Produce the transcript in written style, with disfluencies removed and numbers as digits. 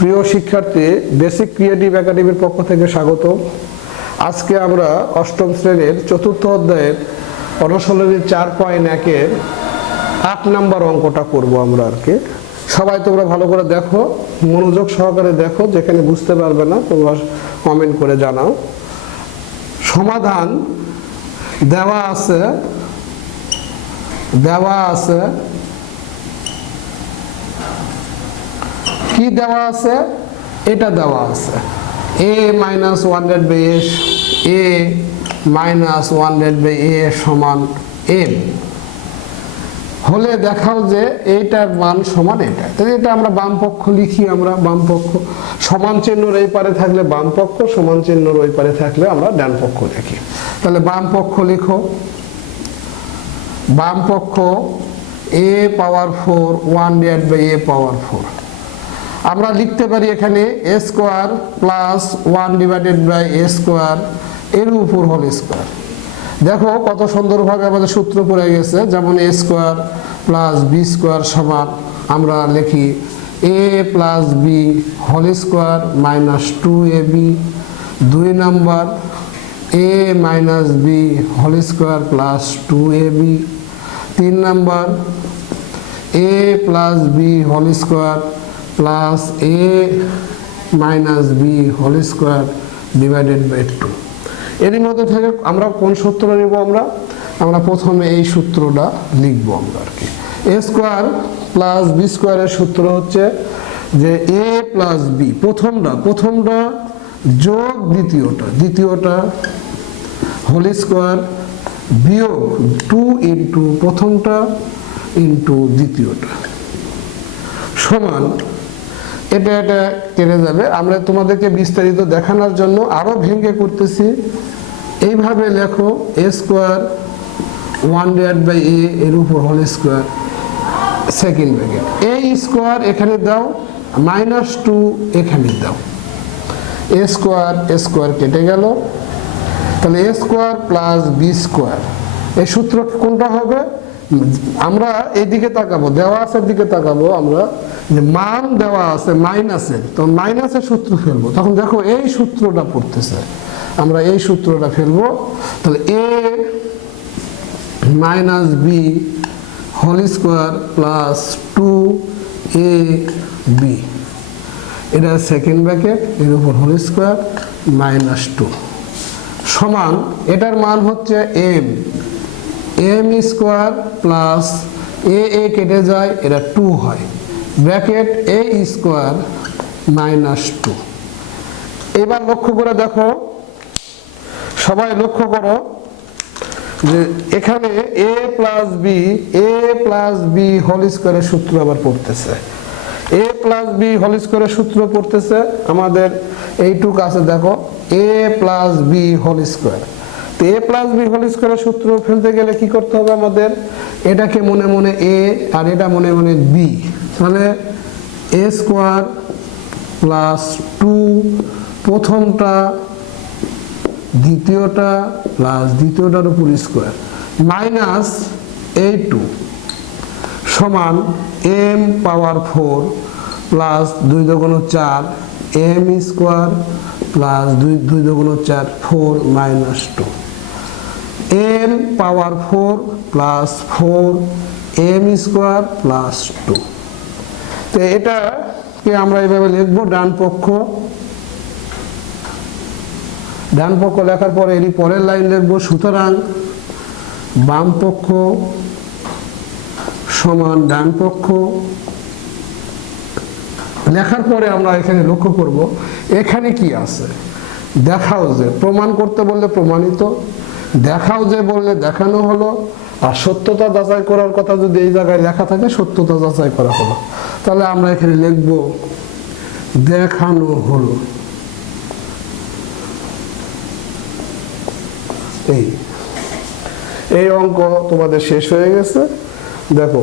প্রিয় শিক্ষার্থী, basic creative একাডেমির পক্ষ থেকে স্বাগত। আজকে আমরা অষ্টম শ্রেণীর চতুর্থ অধ্যায়ের অনুশীলনী 4.1-এর 8 নম্বর অঙ্কটা করব আমরা আর কি। সবাই তোমরা ভালো করে দেখো, মনোযোগ সহকারে দেখো, যেখানে বুঝতে পারবে না তোমরা কমেন্ট করে জানাও। সমাধান দেওয়া আছে কি দেওয়া আছে? এটা দেওয়া আছে a - 1/a সমান m হলে দেখাও যে এইটার মান সমান এটা। তাহলে এটা আমরা বাম পক্ষ লিখি। আমরা বাম পক্ষ সমান চিহ্নর এই পারে থাকলে বাম পক্ষ, সমান চিহ্নর ওই পারে থাকলে আমরা ডান পক্ষ লিখি। তাহলে বাম পক্ষ লিখো। বাম পক্ষ a পাওয়ার 4 1/a পাওয়ার 4। আমরা লিখতে পারি এখানে a square plus 1/a square এর উপর হোল স্কয়ার। দেখো কত সুন্দরভাবে আমাদের সূত্র পড়ে গেছে। যেমন a square plus b square সমান আমরা লিখি a plus b whole square minus 2ab। 2 নম্বর a minus b whole square plus 2ab। 3 নম্বর a plus b whole square plus a minus b whole square divided by 2। এর মধ্যে থেকে আমরা কোন সূত্র নেব? আমরা প্রথমে এই সূত্রটা লিখব আমরা আর কি। a স্কয়ার প্লাস b স্কয়ারের সূত্র হচ্ছে যে a প্লাস b প্রথমটা যোগ দ্বিতীয়টা হোল স্কয়ার বিয়োগ 2 ইনটু প্রথমটা ইনটু দ্বিতীয়টা সমান এটা কেটে যাবে। আমরা তোমাদেরকে বিস্তারিত দেখানোর জন্য আরো ভেঙে করতেছি। এইভাবে লেখো a স্কয়ার 1/a এর উপর whole square second bracket a square এখানে দাও, -2 এখানে দাও। a স্কয়ার কেটে গেল। তাহলে a square plus b square এই সূত্র কোনটা হবে? আমরা এইদিকে তাকাবো, দেওয়া আছে দিকে তাকাবো। আমরা যে মান দেওয়া আছে মাইনাসের, তখন মাইনাসের সূত্র ফেলবো। তখন দেখো এই সূত্রটা পড়তেছে, আমরা এই সূত্রটা ফেলবো। তাহলে a minus b whole square plus 2ab এটা সেকেন্ড ব্র্যাকেট এর উপর হোল স্কয়ার -2 সমান এটার মান হচ্ছে m স্কয়ার প্লাস a কেটে যায়, এটা 2 হয়, ব্র্যাকেট a স্কয়ার -2। এবার লক্ষ্য করে দেখো, সবাই লক্ষ্য করো যে এখানে a প্লাস b হোল স্কয়ারের সূত্র আবার পড়তেছে। a প্লাস b হোল স্কয়ারের সূত্র পড়তেছে আমাদের এইটুক আছে। দেখো a plus b whole square. তো a প্লাস b হোল স্কয়ারের সূত্র ফেলতে গেলে কি করতে হবে আমাদের? এটাকে মনে মনে a আর এটা মনে মনে b। তাহলে a স্কয়ার প্লাস 2 প্রথমটা দ্বিতীয়টা প্লাস দ্বিতীয়টার উপর স্কয়ার মাইনাস a2 সমান m পাওয়ার 4 plus 2 × 4 m square plus 2 × 4 4 -2 m পাওয়ার 4 প্লাস 4 m স্কয়ার প্লাস 2। তো এটাকে আমরা এইভাবে লিখবো। ডান পক্ষ লেখার পরে এরই পরের লাইন লিখবো। সুতরাং বাম পক্ষ সমান ডান পক্ষ লেখার পরে আমরা এখানে লক্ষ্য করব এখানে কি আছে। দেখাও যে প্রমাণ করতে বললে প্রমাণিত, দেখাও যে বললে দেখানো হলো, আর সত্যতা যাচাই করার কথা যদি এই জায়গায় লেখা থাকে সত্যতা যাচাই করা হলো। তাহলে আমরা এখানে লিখব দেখানো হলো। এই অঙ্ক তোমাদের শেষ হয়ে গেছে। দেখো